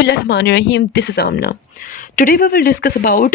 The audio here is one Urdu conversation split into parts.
Bismillahirrahmanirrahim. This is Amna. Today we will discuss about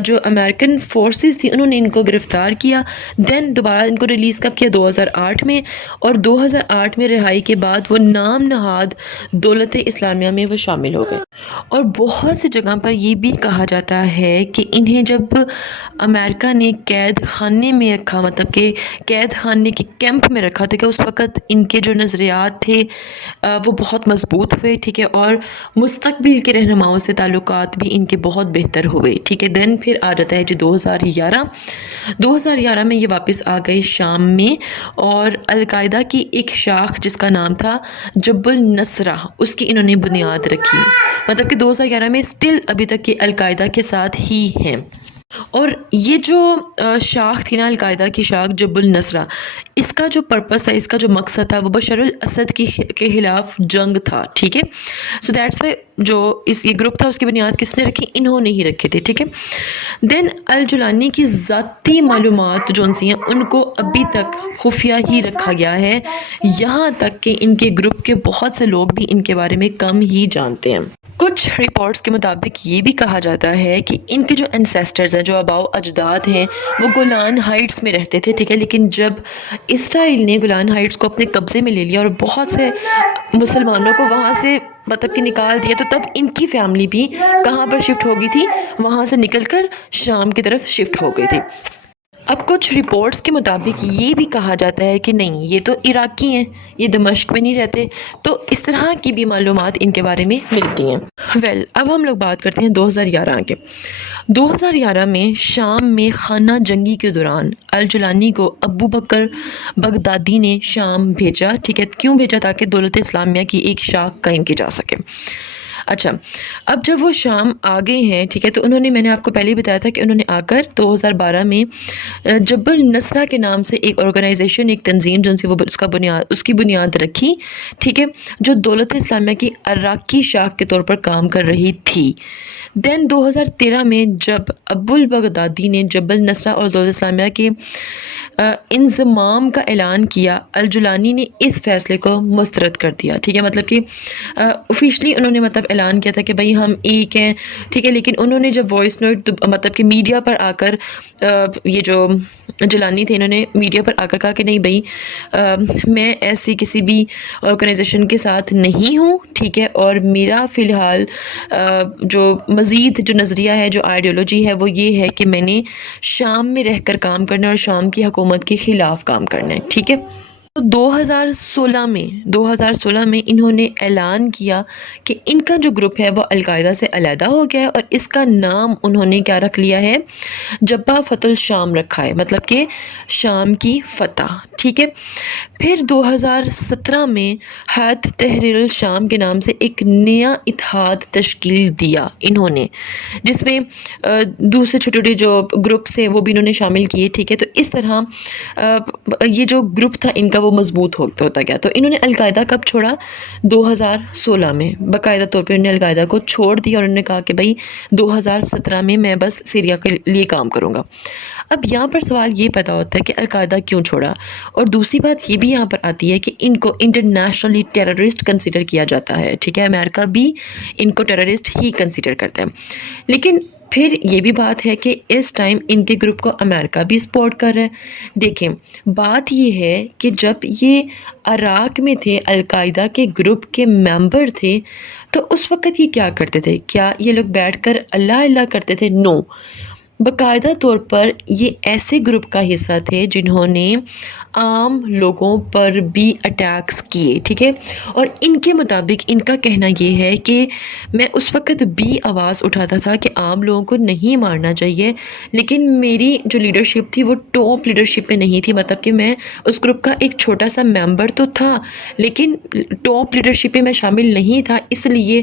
جو امریکن فورسز تھی انہوں نے ان کو گرفتار کیا. دین دوبارہ ان کو ریلیز کب کیا؟ 2008 میں. اور 2008 میں رہائی کے بعد وہ نام نہاد دولت اسلامیہ میں وہ شامل ہو گئے. اور بہت سی جگہ پر یہ بھی کہا جاتا ہے کہ انہیں جب امریکہ نے قید خانے میں رکھا، مطلب کہ قید خانے کے کیمپ میں رکھا تھا، کہ اس وقت ان کے جو نظریات تھے وہ بہت مضبوط ہوئے. ٹھیک ہے. اور مستقبل کے رہنماؤں سے تعلقات بھی ان کے بہت بہتر ہوئے. ٹھیک ہے. دین پھر آ جاتا ہے جی 2011 میں یہ واپس آ گئے شام میں، اور القاعدہ کی ایک شاخ جس کا نام تھا جب النصرہ، اس کی انہوں نے بنیاد رکھی. مطلب کہ 2011 میں اسٹل ابھی تک یہ القاعدہ کے ساتھ ہی ہیں. اور یہ جو شاخ تھی نا القاعدہ کی شاخ جب النصرہ، اس کا جو پرپس تھا، اس کا جو مقصد تھا، وہ بشار الاسد کے خلاف جنگ تھا. ٹھیک ہے. سو دیٹس وائی جو یہ گروپ تھا اس کی بنیاد کس نے رکھی؟ انہوں نے ہی رکھے تھے. ٹھیک ہے. دین الجولانی کی ذاتی معلومات جو ہیں ان کو ابھی تک خفیہ ہی رکھا گیا ہے، یہاں تک کہ ان کے گروپ کے بہت سے لوگ بھی ان کے بارے میں کم ہی جانتے ہیں. کچھ رپورٹس کے مطابق یہ بھی کہا جاتا ہے کہ ان کے جو انسیسٹرز ہیں، جو آباؤ اجداد ہیں، وہ گولان ہائٹس میں رہتے تھے. ٹھیک ہے. لیکن جب اسرائیل نے گولان ہائٹس کو اپنے قبضے میں لے لیا اور بہت سے مسلمانوں کو وہاں سے مطلب کہ نکال دیا، تو تب ان کی فیملی بھی کہاں پر شفٹ ہو گئی تھی؟ وہاں سے نکل کر شام کی طرف شفٹ ہو گئی تھی. اب کچھ رپورٹس کے مطابق یہ بھی کہا جاتا ہے کہ نہیں، یہ تو عراقی ہیں، یہ دمشق میں نہیں رہتے. تو اس طرح کی بھی معلومات ان کے بارے میں ملتی ہیں. اب ہم لوگ بات کرتے ہیں 2011 کے. 2011 میں شام میں خانہ جنگی کے دوران الجولانی کو ابو بکر بغدادی نے شام بھیجا. ٹھیک ہے. کیوں بھیجا؟ تاکہ دولت اسلامیہ کی ایک شاخ قائم کی جا سکے. اچھا، اب جب وہ شام آ گئے ہیں، ٹھیک ہے، تو انہوں نے، میں نے آپ کو پہلے ہی بتایا تھا کہ انہوں نے آ کر 2012 میں جب النصرہ کے نام سے ایک آرگنائزیشن، ایک تنظیم جو وہ اس کی بنیاد رکھی. ٹھیک ہے. جو دولت اسلامیہ کی عراقی شاخ کے طور پر کام کر رہی تھی. دین 2013 میں جب ابو البغدادی نے جب النصرہ اور دولت اسلامیہ کے انضمام کا اعلان کیا، الجولانی نے اس فیصلے کو مسترد کر دیا. ٹھیک ہے. مطلب کہ آفیشلی انہوں نے مطلب اعلان کیا تھا کہ بھائی ہم ایک ہیں. ٹھیک ہے. لیکن انہوں نے جب وائس نوٹ مطلب کہ میڈیا پر آ کر یہ جو جولانی تھے، انہوں نے میڈیا پر آ کر کہا کہ نہیں بھائی، میں ایسی کسی بھی آرگنائزیشن کے ساتھ نہیں ہوں. ٹھیک ہے. اور میرا فی الحال جو مزید جو نظریہ ہے، جو آئیڈیالوجی ہے، وہ یہ ہے کہ میں نے شام میں رہ کر کام کرنا ہے اور شام کی حکومت کے خلاف کام کرنا ہے. ٹھیک ہے. تو 2016 میں انہوں نے اعلان کیا کہ ان کا جو گروپ ہے وہ القاعدہ سے علیحدہ ہو گیا ہے، اور اس کا نام انہوں نے کیا رکھ لیا ہے؟ جبہہ فتح الشام رکھا ہے، مطلب کہ شام کی فتح. ٹھیک ہے. پھر 2017 میں حیات تحریر الشام کے نام سے ایک نیا اتحاد تشکیل دیا انہوں نے، جس میں دوسرے چھوٹے چھوٹے جو گروپس تھے وہ بھی انہوں نے شامل کیے. ٹھیک ہے. تو اس طرح یہ جو گروپ تھا ان کا وہ مضبوط ہوتا گیا. تو انہوں نے القاعدہ کب چھوڑا؟ 2016 میں باقاعدہ طور پہ انہوں نے القاعدہ کو چھوڑ دیا، اور انہوں نے کہا کہ بھائی 2017 میں میں بس سیریا کے لیے کام کروں گا. اب یہاں پر سوال یہ پیدا ہوتا ہے کہ القاعدہ کیوں چھوڑا؟ اور دوسری بات یہ بھی یہاں پر آتی ہے کہ ان کو انٹرنیشنلی ٹیررسٹ کنسیڈر کیا جاتا ہے. ٹھیک ہے. امریکہ بھی ان کو ٹیررسٹ ہی کنسیڈر کرتا ہے. لیکن پھر یہ بھی بات ہے کہ اس ٹائم ان کے گروپ کو امریکہ بھی سپورٹ کر رہا ہے. دیکھیں، بات یہ ہے کہ جب یہ عراق میں تھے، القاعدہ کے گروپ کے ممبر تھے، تو اس وقت یہ کیا کرتے تھے؟ کیا یہ لوگ بیٹھ کر اللہ اللہ کرتے تھے؟ نو. باقاعدہ طور پر یہ ایسے گروپ کا حصہ تھے جنہوں نے عام لوگوں پر بھی اٹیکس کیے. ٹھیک ہے. اور ان کے مطابق ان کا کہنا یہ ہے کہ میں اس وقت بھی آواز اٹھاتا تھا کہ عام لوگوں کو نہیں مارنا چاہیے، لیکن میری جو لیڈرشپ تھی وہ ٹاپ لیڈرشپ میں نہیں تھی. مطلب کہ میں اس گروپ کا ایک چھوٹا سا ممبر تو تھا، لیکن ٹاپ لیڈرشپ میں شامل نہیں تھا، اس لیے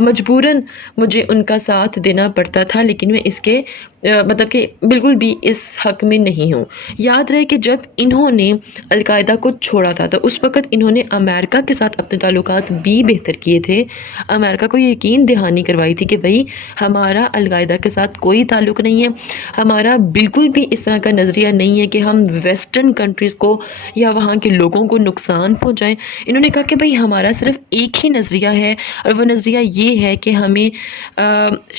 مجبوراً مجھے ان کا ساتھ دینا پڑتا تھا. لیکن میں اس کے مطلب کہ بالکل بھی اس حق میں نہیں ہوں۔ یاد رہے کہ جب انہوں نے القاعدہ کو چھوڑا تھا تو اس وقت انہوں نے امریکہ کے ساتھ اپنے تعلقات بھی بہتر کیے تھے، امریکہ کو یقین دہانی کروائی تھی کہ بھئی ہمارا القاعدہ کے ساتھ کوئی تعلق نہیں ہے، ہمارا بالکل بھی اس طرح کا نظریہ نہیں ہے کہ ہم ویسٹرن کنٹریز کو یا وہاں کے لوگوں کو نقصان پہنچائیں۔ انہوں نے کہا کہ بھئی ہمارا صرف ایک ہی نظریہ ہے، اور وہ نظریہ یہ ہے کہ ہمیں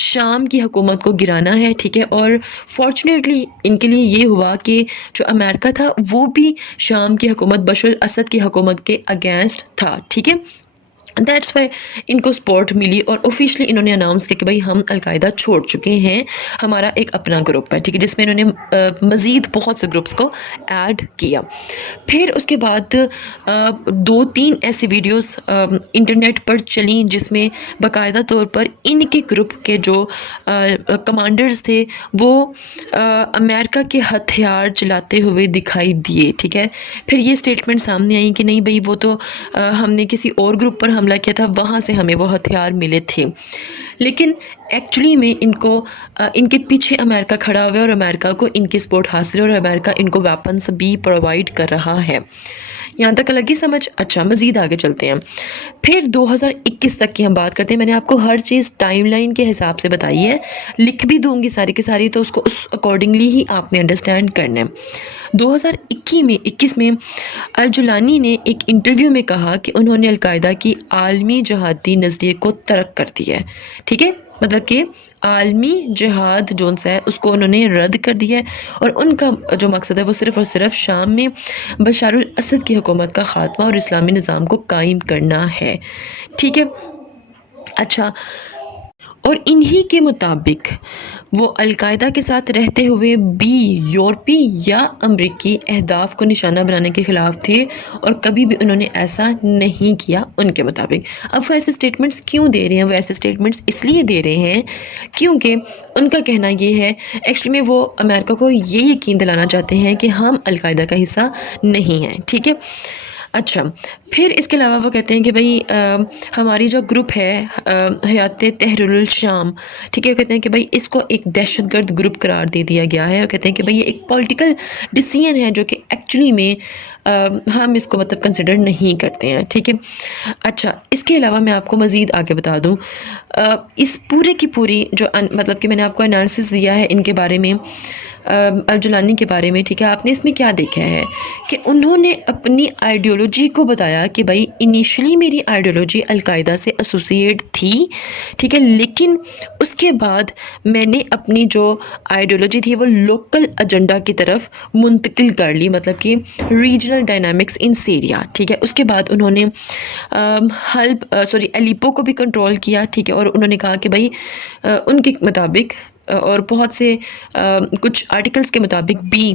شام کی حکومت کو گرانا ہے، ٹھیک ہے۔ اور فارچونیٹلی ان کے لیے یہ ہوا کہ جو امریکہ تھا وہ بھی شام کی حکومت بشار الاسد کی حکومت کے اگینسٹ تھا، ٹھیک ہے۔ دیٹس وائی ان کو سپورٹ ملی، اور آفیشلی انہوں نے اناؤنس کیا کہ بھائی ہم القاعدہ چھوڑ چکے ہیں، ہمارا ایک اپنا گروپ ہے، ٹھیک ہے، جس میں انہوں نے مزید بہت سے گروپس کو ایڈ کیا۔ پھر اس کے بعد 2-3 ایسی ویڈیوز انٹرنیٹ پر چلیں جس میں باقاعدہ طور پر ان کے گروپ کے جو کمانڈرز تھے وہ امریکہ کے ہتھیار چلاتے ہوئے دکھائی دیے، ٹھیک ہے۔ پھر یہ اسٹیٹمنٹ سامنے آئی کہ نہیں بھائی وہ تو ہم نے کسی اور گروپ پر حملہ کیا تھا، وہاں سے ہمیں وہ ہتھیار ملے تھے، لیکن ایکچولی میں ان کے پیچھے امریکہ کھڑا ہوا ہے، اور امریکہ کو ان کی سپورٹ حاصل ہے، اور امریکہ ان کو ویپنز بھی پرووائڈ کر رہا ہے۔ یہاں تک لگی سمجھ؟ اچھا، مزید آگے چلتے ہیں۔ پھر 2021 تک کی ہم بات کرتے ہیں۔ میں نے آپ کو ہر چیز ٹائم لائن کے حساب سے بتائی ہے، لکھ بھی دوں گی ساری کی ساری، تو اس کو اس اکارڈنگلی ہی آپ نے انڈرسٹینڈ کرنا ہے۔ 2021 میں الجولانی نے ایک انٹرویو میں کہا کہ انہوں نے القاعدہ کی عالمی جہادی نظریے کو ترک کر دیا ہے، ٹھیک ہے، مطلب کہ عالمی جہاد جو ہے اس کو انہوں نے رد کر دیا ہے، اور ان کا جو مقصد ہے وہ صرف اور صرف شام میں بشار الاسد کی حکومت کا خاتمہ اور اسلامی نظام کو قائم کرنا ہے، ٹھیک ہے۔ اچھا، اور انہی کے مطابق وہ القاعدہ کے ساتھ رہتے ہوئے بھی یورپی یا امریکی اہداف کو نشانہ بنانے کے خلاف تھے، اور کبھی بھی انہوں نے ایسا نہیں کیا ان کے مطابق۔ اب وہ ایسے سٹیٹمنٹس کیوں دے رہے ہیں؟ وہ ایسے سٹیٹمنٹس اس لیے دے رہے ہیں کیونکہ ان کا کہنا یہ ہے، ایکچولی میں وہ امریکہ کو یہ یقین دلانا چاہتے ہیں کہ ہم القاعدہ کا حصہ نہیں ہیں، ٹھیک ہے۔ اچھا، پھر اس کے علاوہ وہ کہتے ہیں کہ بھئی ہماری جو گروپ ہے حیات تحریر الشام، ٹھیک ہے، وہ کہتے ہیں کہ بھئی اس کو ایک دہشت گرد گروپ قرار دے دیا گیا ہے، اور کہتے ہیں کہ بھئی یہ ایک پولیٹیکل ڈیسیژن ہے جو کہ ایکچولی میں ہم اس کو مطلب کنسیڈر نہیں کرتے ہیں، ٹھیک ہے۔ اچھا، اس کے علاوہ میں آپ کو مزید آگے بتا دوں، اس پورے کی پوری جو مطلب کہ میں نے آپ کو انالیسس دیا ہے ان کے بارے میں، الجولانی کے بارے میں، ٹھیک ہے، آپ نے اس میں کیا دیکھا ہے کہ انہوں نے اپنی آئیڈیولوجی کو بتایا کہ بھائی انیشلی میری آئیڈیولوجی القاعدہ سے ایسوسیٹ تھی، ٹھیک ہے، لیکن اس کے بعد میں نے اپنی جو آئیڈیولوجی تھی وہ لوکل ایجنڈا کی طرف منتقل کر لی، مطلب کہ ریجنل ڈائنامکس ان سیریا، ٹھیک ہے۔ اس کے بعد انہوں نے الیپو کو بھی کنٹرول کیا، ٹھیک ہے، اور انہوں نے کہا کہ بھائی ان کے مطابق اور بہت سے کچھ آرٹیکلز کے مطابق بھی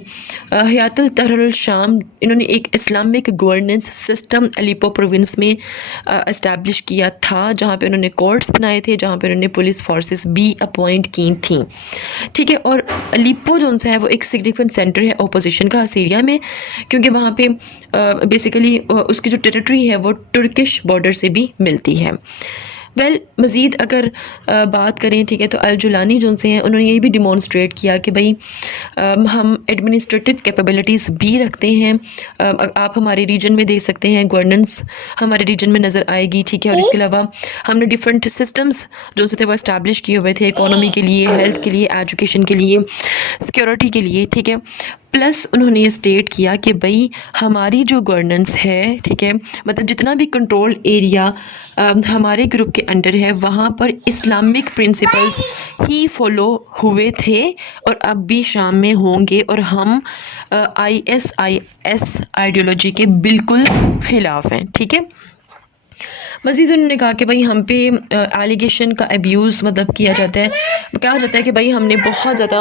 حیات تحریر الشام انہوں نے ایک اسلامک گورننس سسٹم الیپو پروونس میں اسٹیبلش کیا تھا، جہاں پہ انہوں نے کورٹس بنائے تھے، جہاں پہ انہوں نے پولیس فورسز بھی اپوائنٹ کی تھیں، ٹھیک ہے۔ اور الیپو جو ہے وہ ایک سگنیفیکنٹ سینٹر ہے اپوزیشن کا سیریا میں، کیونکہ وہاں پہ بیسیکلی اس کی جو ٹیریٹری ہے وہ ترکش بارڈر سے بھی ملتی ہے۔ مزید اگر بات کریں، ٹھیک ہے، تو الجولانی جو سے ہیں انہوں نے یہ بھی ڈیمونسٹریٹ کیا کہ بھئی ہم ایڈمنسٹریٹو کیپیبلٹیز بھی رکھتے ہیں، آپ ہمارے ریجن میں دیکھ سکتے ہیں، گورننس ہمارے ریجن میں نظر آئے گی، ٹھیک ہے۔ اور اس کے علاوہ ہم نے ڈیفرنٹ سسٹمز جو سے تھے وہ اسٹیبلش کیے ہوئے تھے، اکانومی کے لیے، ہیلتھ کے لیے، ایجوکیشن کے لیے، سیکیورٹی کے لیے، ٹھیک ہے۔ پلس انہوں نے یہ اسٹیٹ کیا کہ بھئی ہماری جو گورننس ہے، ٹھیک ہے، مطلب جتنا بھی کنٹرول ایریا ہمارے گروپ کے انڈر ہے وہاں پر اسلامک پرنسپلز ہی فالو ہوئے تھے اور اب بھی شام میں ہوں گے، اور ہم ISIS آئیڈیولوجی کے بالکل خلاف ہیں، ٹھیک ہے۔ مزید انہوں نے کہا کہ بھئی ہم پہ ایلیگیشن کا ابیوز مطلب کیا جاتا ہے، کہا جاتا ہے کہ بھئی ہم نے بہت زیادہ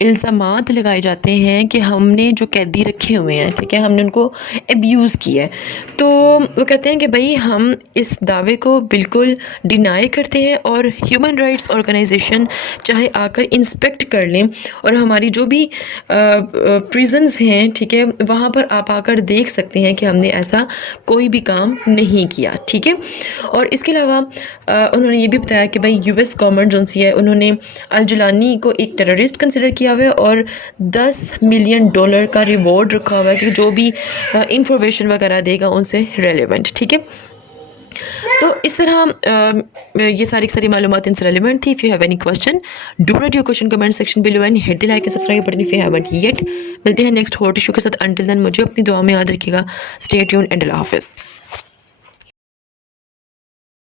الزامات لگائے جاتے ہیں کہ ہم نے جو قیدی رکھے ہوئے ہیں، ٹھیک ہے، ہم نے ان کو ابیوز کیا ہے. تو وہ کہتے ہیں کہ بھئی ہم اس دعوے کو بالکل ڈینائی کرتے ہیں، اور ہیومن رائٹس آرگنائزیشن چاہے آ کر انسپیکٹ کر لیں، اور ہماری جو بھی پریزنز ہیں، ٹھیک ہے، وہاں پر آپ آ کر دیکھ سکتے ہیں کہ ہم نے ایسا کوئی بھی کام نہیں کیا. ٹھیک ہے. اور اس کے علاوہ انہوں نے یہ بھی بتایا کہ بھئی یو ایس گورنمنٹ جو سی ہے انہوں نے الجولانی کو ایک ٹیررسٹ کنسیڈر کیا ہوا ہے، اور $10 ملین کا ریوارڈ رکھا ہوا ہے کہ جو بھی انفارمیشن وغیرہ دے گا ان سے ریلیونٹ. ٹھیک ہے. تو اس طرح یہ ساری معلومات ان سے ریلیونٹ تھی. If you have any question, do write your question comment section below and hit the like and subscribe button if you haven't yet. ملتے ہیں نیکسٹ ہاٹ ایشو کے ساتھ. Until then مجھے اپنی دعا میں یاد رکھیے گا. Stay tuned and اللہ حافظ.